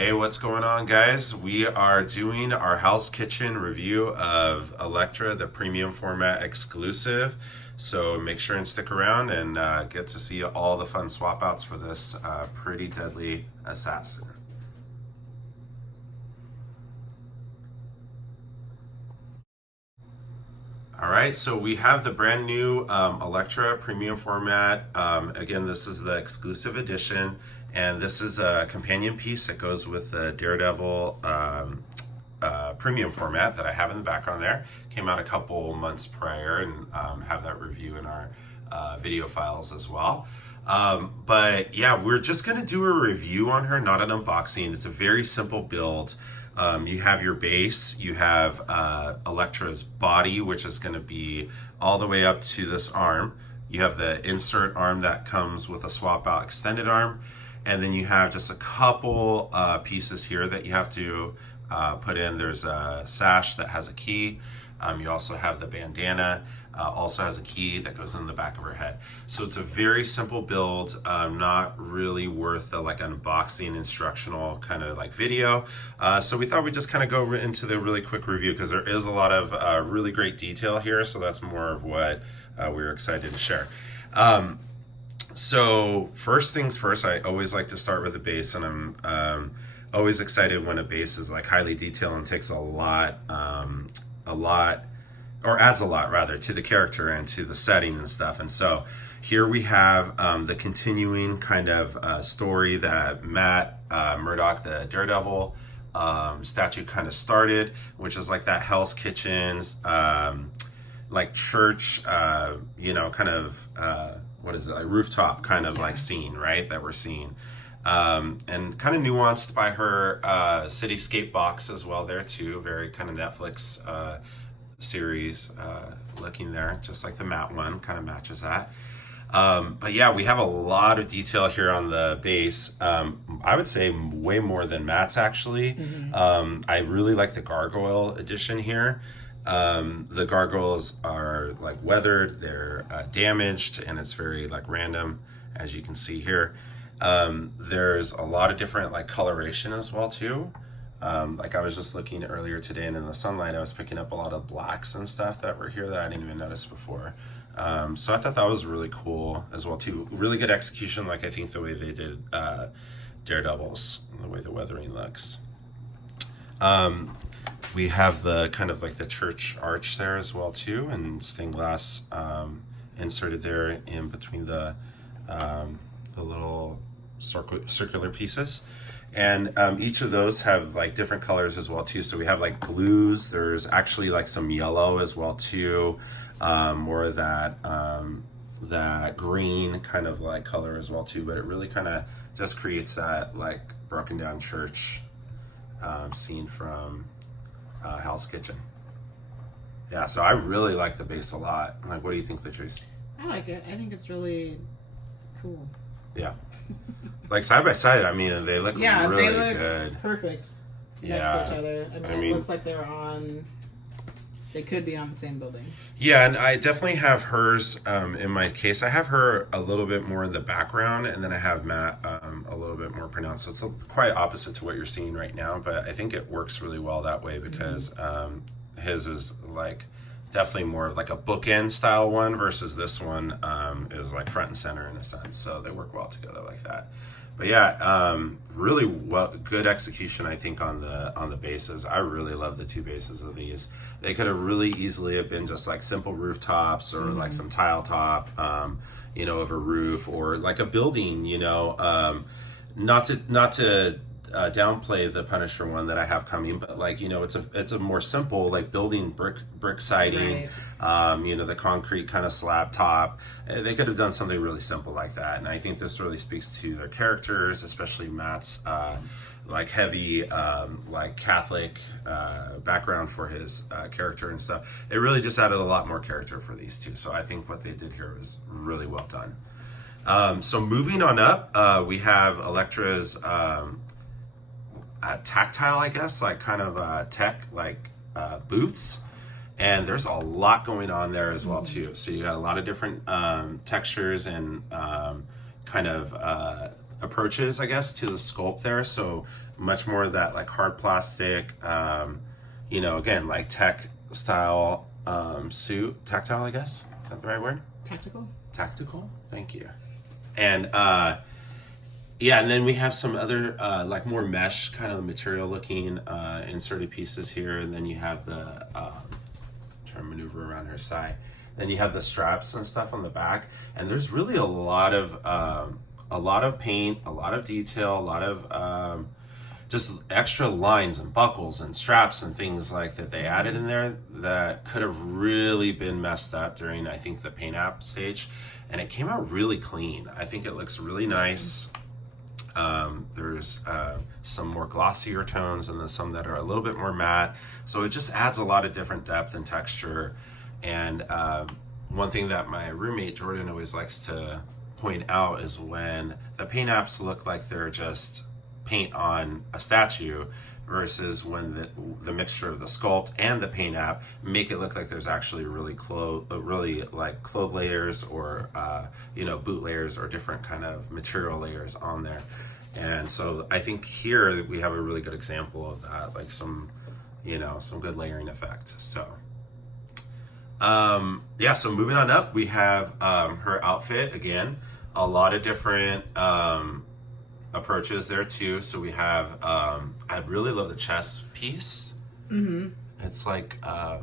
Hey, what's going on, guys? We are doing our Hell's Kitchen review of Elektra, the premium format exclusive. So make sure and stick around and get to see all the fun swap outs for this pretty deadly assassin. All right, so we have the brand new Elektra premium format. Again, this is the exclusive edition, and this is a companion piece that goes with the Daredevil premium format that I have in the background there. Came out a couple months prior, and have that review in our video files as well. But yeah, we're just gonna do a review on her, not an unboxing. It's a very simple build. You have your base, you have Elektra's body, which is going to be all the way up to this arm. You have the insert arm that comes with a swap out extended arm. And then you have just a couple pieces here that you have to put in. There's a sash that has a key. You also have the bandana, also has a key that goes in the back of her head. So it's a very simple build, not really worth the like unboxing instructional kind of like video. So we thought we'd just kind of go into the really quick review because there is a lot of really great detail here. So that's more of what we were excited to share. So first things first, I always like to start with the base, and I'm always excited when a base is like highly detailed and takes a lot, or adds a lot rather, to the character and to the setting and stuff. And so here we have the continuing kind of story that Matt Murdock, the Daredevil statue, kind of started, which is like that Hell's Kitchens, like church, kind of, what is it, like rooftop kind of like scene, right, that we're seeing. And kind of nuanced by her cityscape box as well there too, very kind of Netflix series looking there, just like the matte one kind of matches that. But yeah, we have a lot of detail here on the base. I would say way more than Matt's actually. I really like the gargoyle edition here. The gargoyles are like weathered, they're damaged, and it's very like random, as you can see here. There's a lot of different like coloration as well too. Like I was just looking earlier today, and in the sunlight I was picking up a lot of blacks and stuff that were here that I didn't even notice before. So I thought that was really cool as well too. Really good execution, like I think the way they did Daredevil's, the way the weathering looks. We have the kind of like the church arch there as well too, and stained glass inserted there in between the little circular pieces. And each of those have like different colors as well too. So we have like blues, there's actually like some yellow as well too, more of that green kind of like color as well too, but it really kind of just creates that like broken down church scene from Hell's Kitchen. Yeah, so I really like the base a lot. Like, what do you think, Patrice? I like it. I think it's really cool. Yeah. Like side by side, I mean, they look really they look good. Perfect next to each other. I mean, it looks like they could be on the same building. Yeah, and I definitely have hers in my case. I have her a little bit more in the background, and then I have Matt a little bit more pronounced. So it's quite opposite to what you're seeing right now, but I think it works really well that way because his is like definitely more of like a bookend style one versus this one is like front and center in a sense. So they work well together like that. But yeah, really good execution, I think, on the bases. I really love the two bases of these. They could have really easily have been just like simple rooftops or like some tile top, of a roof, or like a building, not to downplay the Punisher one that I have coming, but like, it's a more simple like building brick siding, right. The concrete kind of slab top. They could have done something really simple like that, and I think this really speaks to their characters, especially Matt's like heavy like Catholic background for his character and stuff. It really just added a lot more character for these two, so I think what they did here was really well done. So moving on up, we have Elektra's tactile, I guess, like kind of tech, like boots, and there's a lot going on there as well too. So you got a lot of different textures and kind of approaches, I guess, to the sculpt there. So much more of that like hard plastic, you know, again, like tech style suit, tactile, I guess. Is that the right word? Tactical. Tactical. Thank you. And yeah, and then we have some other like more mesh kind of material looking inserted pieces here, and then you have the try to maneuver around her side. Then you have the straps and stuff on the back, and there's really a lot of paint, a lot of detail, a lot of just extra lines and buckles and straps and things like that they added in there that could have really been messed up during, I think, the paint app stage, and it came out really clean. I think it looks really nice. There's some more glossier tones and then some that are a little bit more matte, so it just adds a lot of different depth and texture. And one thing that my roommate Jordan always likes to point out is when the paint apps look like they're just paint on a statue versus when the mixture of the sculpt and the paint app make it look like there's actually really like cloth layers or you know, boot layers or different kind of material layers on there. And so I think here we have a really good example of that, like some, you know, some good layering effect. So yeah, so moving on up, we have her outfit. Again, a lot of different approaches there too. So we have I really love the chest piece. It's like I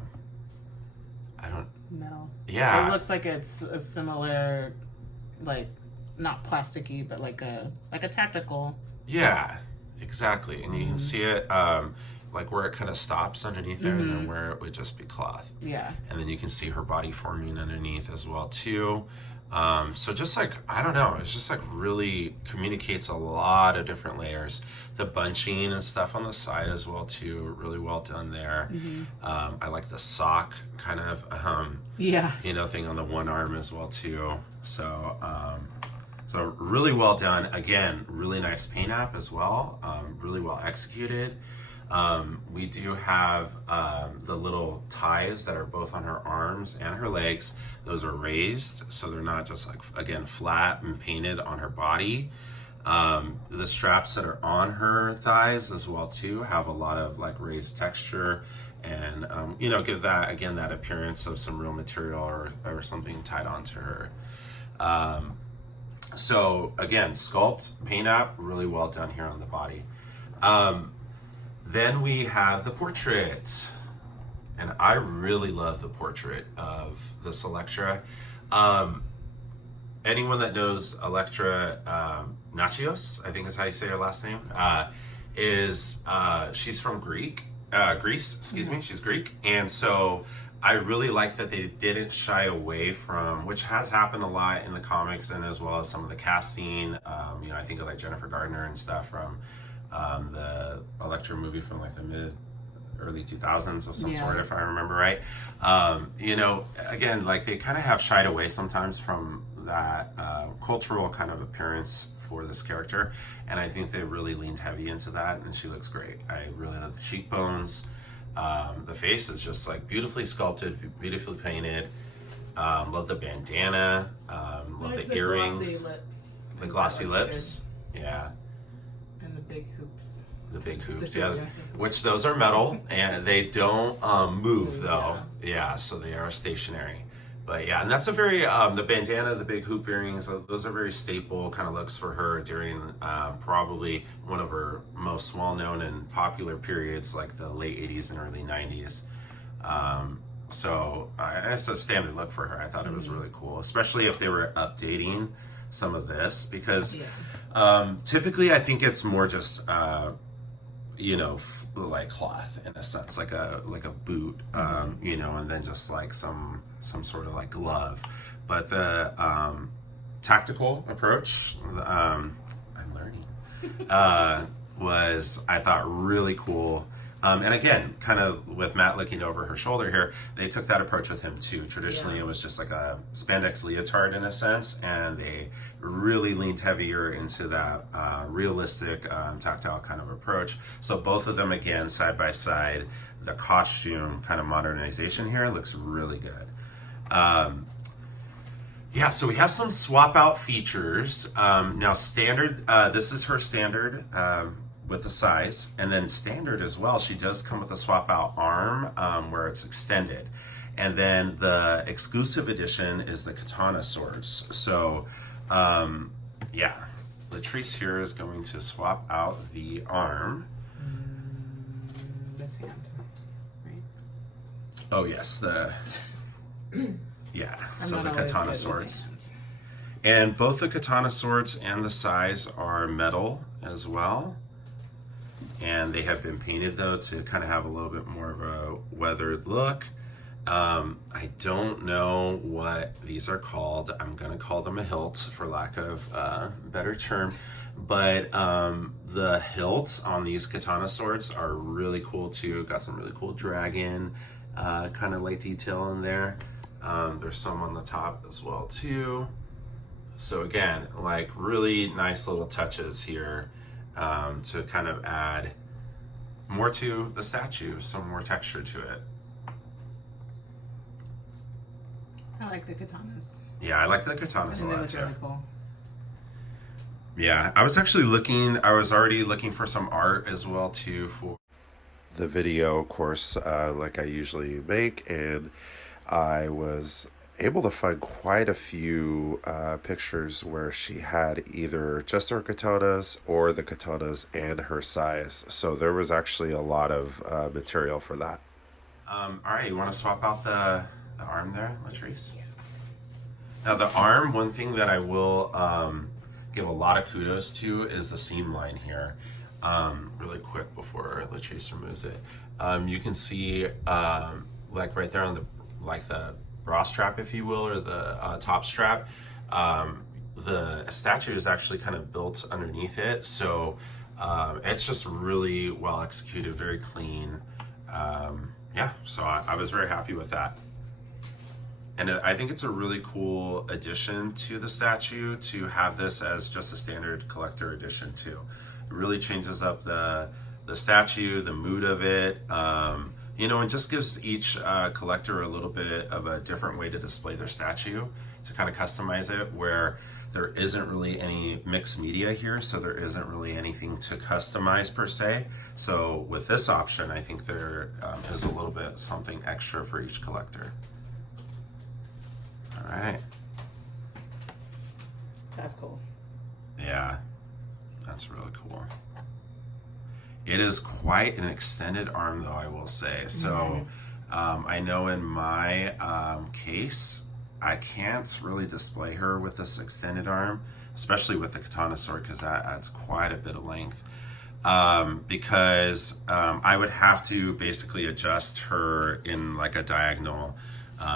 don't metal. Yeah, it looks like it's a similar, like, not plasticky, but like a tactical. Yeah, exactly. And you can see it like where it kind of stops underneath there, and then where it would just be cloth. Yeah. And then you can see her body forming underneath as well too. So just like, I don't know, it's just like really communicates a lot of different layers. The bunching and stuff on the side as well too, really well done there. I like the sock kind of yeah, you know, thing on the one arm as well too. So so really well done. Again, really nice paint app as well. Really well executed. We do have the little ties that are both on her arms and her legs. Those are raised, so they're not just like, again, flat and painted on her body. The straps that are on her thighs as well too have a lot of like raised texture, and you know, give that, again, that appearance of some real material or something tied onto her. So again, sculpt, paint app, really well done here on the body. Then we have the portrait, and I really love the portrait of this Elektra. Anyone that knows Elektra Nachios, I think is how you say her last name, she's from Greece, excuse me, she's Greek. And so I really like that they didn't shy away from, which has happened a lot in the comics and as well as some of the casting. You know, I think of like Jennifer Gardner and stuff from the Elektra movie from like the early 2000s of some sort, if I remember right. You know, again, like they kind of have shied away sometimes from that cultural kind of appearance for this character, and I think they really leaned heavy into that, and she looks great. I really love the cheekbones. The face is just like beautifully sculpted, beautifully painted. Love the bandana. Love the earrings. The glossy lips. Yeah. Big hoops. The big hoops, yeah. Which those are metal, and they don't move though. Yeah, so they are stationary. But yeah, and that's a very, the bandana, the big hoop earrings, those are very staple kind of looks for her during probably one of her most well-known and popular periods, like the late 80s and early 90s. So it's a standard look for her. I thought it was really cool, especially if they were updating some of this, because typically I think it's more just you know, like cloth in a sense, like a boot, you know, and then just like some sort of like glove. But the tactical approach, I'm learning, was, I thought, really cool. And again, kind of with Matt looking over her shoulder here, they took that approach with him too. Traditionally, it was just like a spandex leotard in a sense, and they really leaned heavier into that realistic, tactile kind of approach. So both of them, again, side by side. The costume kind of modernization here looks really good. Yeah, so we have some swap out features. Now, standard, this is her standard with the size, and then standard as well. She does come with a swap out arm where it's extended. And then the exclusive edition is the katana swords. So, yeah, Latrice here is going to swap out the arm. This hand, right? Oh, yes, the. Yeah, so the katana swords. And both the katana swords and the sais are metal as well. And they have been painted though to kind of have a little bit more of a weathered look. I don't know what these are called. I'm going to call them a hilt for lack of a better term. But the hilts on these katana swords are really cool too. Got some really cool dragon kind of light detail in there. There's some on the top as well too. So again, like really nice little touches here to kind of add more to the statue, some more texture to it. I like the katanas. Yeah, I like the katanas a lot too. Really cool. Yeah, I was already looking for some art as well too for the video, of course, like I usually make, and I was able to find quite a few pictures where she had either just her katanas or the katanas and her sais. So there was actually a lot of material for that. All right, you want to swap out the arm there, Latrice? Yeah. Now the arm, one thing that I will give a lot of kudos to is the seam line here. Really quick before Latrice removes it. You can see like right there on the bra strap, if you will, or the top strap, the statue is actually kind of built underneath it. So it's just really well executed, very clean. Yeah, so I was very happy with that. And I think it's a really cool addition to the statue to have this as just a standard collector edition too. It really changes up the statue, the mood of it. You know, and just gives each collector a little bit of a different way to display their statue, to kind of customize it, where there isn't really any mixed media here, so there isn't really anything to customize per se. So with this option, I think there is a little bit something extra for each collector. All right. That's cool. Yeah, that's really cool. It is quite an extended arm, though, I will say. So I know in my case, I can't really display her with this extended arm, especially with the katana sword, because that adds quite a bit of length. Because I would have to basically adjust her in like a diagonal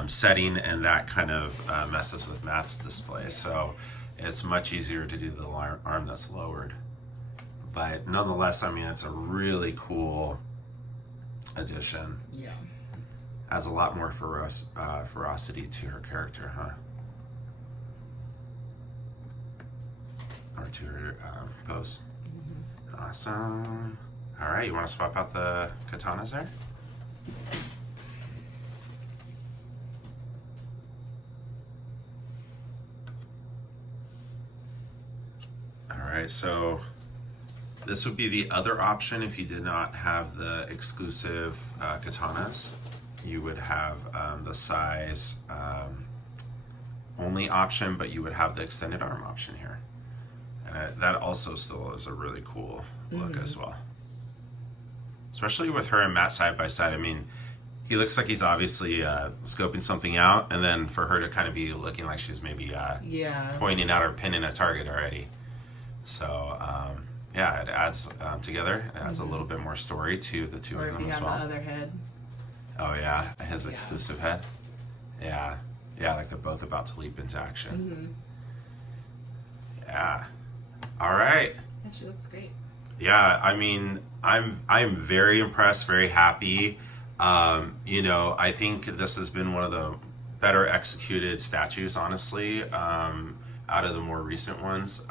setting, and that kind of messes with Matt's display. So it's much easier to do the arm that's lowered. But nonetheless, I mean, it's a really cool addition. Yeah. Adds a lot more ferocity to her character, huh? Or to her pose. Mm-hmm. Awesome. All right, you want to swap out the katanas there? All right, so this would be the other option if you did not have the exclusive katanas. You would have the size only option, but you would have the extended arm option here. And that also still is a really cool look as well. Especially with her and Matt side by side. I mean, he looks like he's obviously scoping something out, and then for her to kind of be looking like she's maybe pointing out or pinning a target already. So, yeah, it adds together. It adds a little bit more story to the two of them as well. Or if you have the other head. Oh yeah, his exclusive head. Yeah, like they're both about to leap into action. Yeah. All right. And she looks great. Yeah, I mean, I'm very impressed, very happy. You know, I think this has been one of the better executed statues, honestly, out of the more recent ones.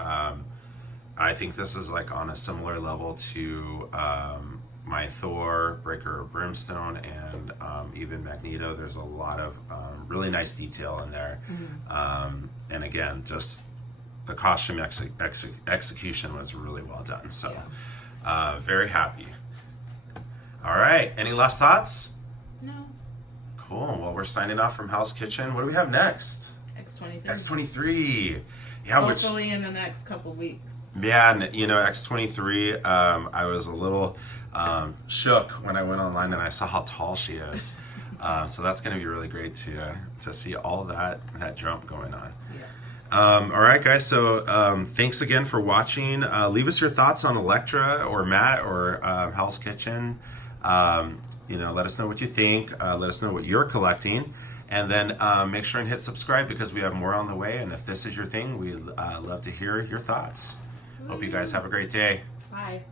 I think this is like on a similar level to my Thor, Breaker of Brimstone, and even Magneto. There's a lot of really nice detail in there. And again, just the costume execution was really well done. So very happy. All right. Any last thoughts? No. Cool. Well, we're signing off from Hell's Kitchen. What do we have next? X-23. X-23. Yeah, hopefully in the next couple weeks. Yeah, and X-23, I was a little shook when I went online and I saw how tall she is. So that's going to be really great to see all that jump going on. All right, guys. So thanks again for watching. Leave us your thoughts on Elektra or Matt or Hell's Kitchen. Let us know what you think. Let us know what you're collecting. And then make sure and hit subscribe because we have more on the way. And if this is your thing, we'd love to hear your thoughts. Hope you guys have a great day. Bye.